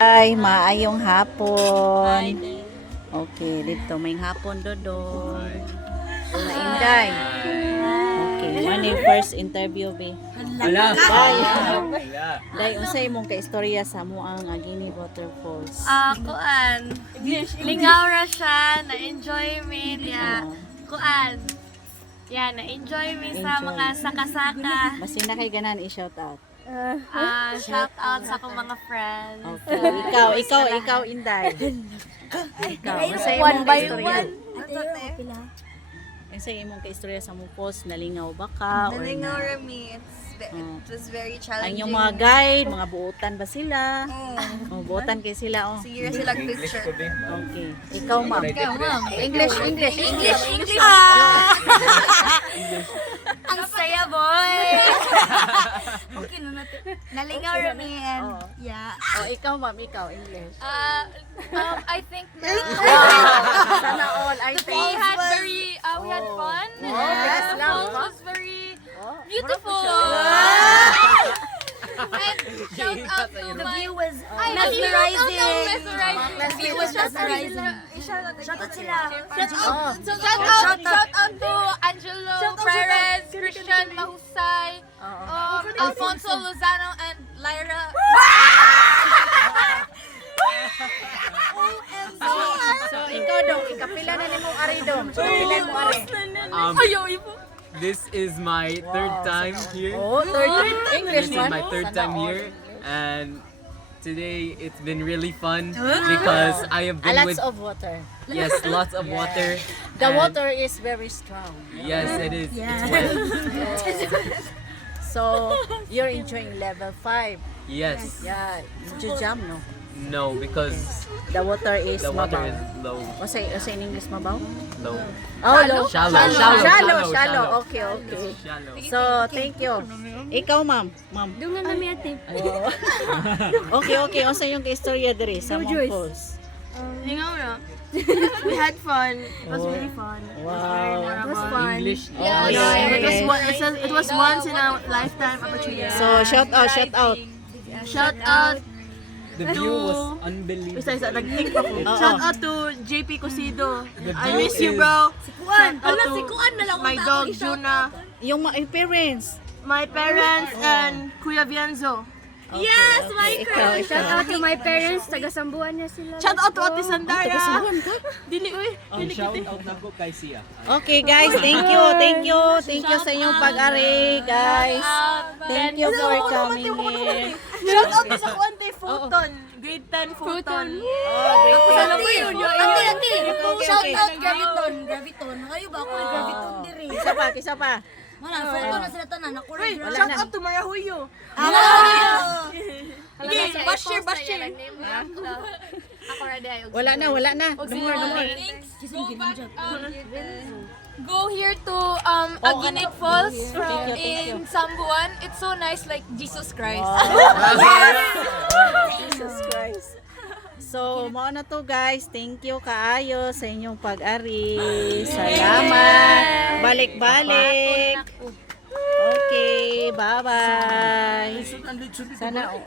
Ay, maayong hapon. Okay, dito may hapon dodong. Nainday. Okay, money first interview be. Ala. Day, unsay imong kaistorya sa moang Agini Waterfalls? Kuan. Lingaw ra siya, na-enjoy me niya. Kuan. Yeah, na-enjoy me sa Enjoy. mga saka-saka. Basta na kay ganan i-shout out. Shout out sa akong mga friends. Okay, ikaw Inday. Ikaw, unsay One imong by kaistorya? one. Unsay imong kaistorya sa mo post nalingaw ba ka or Nalingaw na? Rami, it was very Ang challenging. inyong mga guide, mga buutan ba sila? Oh, buutan kay sila oh. Sige ra sila picture. Okay. Ikaw, ma'am. English. Ang saya, boy! Okay na natin. Nalingaw Rami and yeah. Oh, ikaw, ma'am. Ikaw, English. I think Sana all. I we think. had fun. Yes, The love, falls huh? was very beautiful. And shout out to The my view was mesmerizing. The view was mesmerizing. Shout out sila. Shout out to Angelo Perez, Christian Mahusay, Alfonso Lozano, and Lyra. So, ikaw dong. Ikapila na ni mong ari dong. Ikapila mo ari. This is my third time here. Oh, third English This is man. my third time here, and today it's been really fun because I have been Lots with of water. lots of water. The and water is very strong. Yes, it is. It's wet. So, you're enjoying level 5. Yes. Yeah. Did you jump, no? No, because The water is the water mabaw. is low. What's in English mabaw? Low. Oh, low. Shallow. Okay. Shallow. So, thank you. Ikaw, ma'am. Dungan na mi ate. Okay. Unsa yung istorya diri sa Mount Falls? Lingaw na. We had fun. It was really fun. Wow. It was fun. English. It was once in a lifetime opportunity. So, shout out. Shout out. The view was unbelievable. Isa, nag-think ako. Oo. Shout out to JP Cosido. The I view miss you, is- bro. Kuan, Shout out si to Kuan na lang my dog, Juna. Yung mga parents. My parents and Kuya Vienzo. Yes, my crush. Shout out to my parents, taga-sambuan niya sila. Shout out to Ate Sandara. Dili, uy. Shout out na ko kay Sia. Okay, guys. Thank you sa inyong pag-ari, guys. Thank you for coming here. Shout out to sa Kuante Futon. Grade 10 Futon. Alam mo yun, Ate. Shout okay. out Graviton. Ngayon ba ako Graviton diri? Isa pa. Wala, photo na sila tanan. Ako rin. Wala Shout na. out to Maya Huyo. Bashir. Ako ready. Wala na. No more. Go here to Aginit Falls from Thank you. in Sambuan. It's so nice, like Jesus Christ. Jesus Christ. So, mao na to guys. Thank you kaayo sa inyong pag-ari. Salamat. Balik-balik. Okay, bye-bye. Sana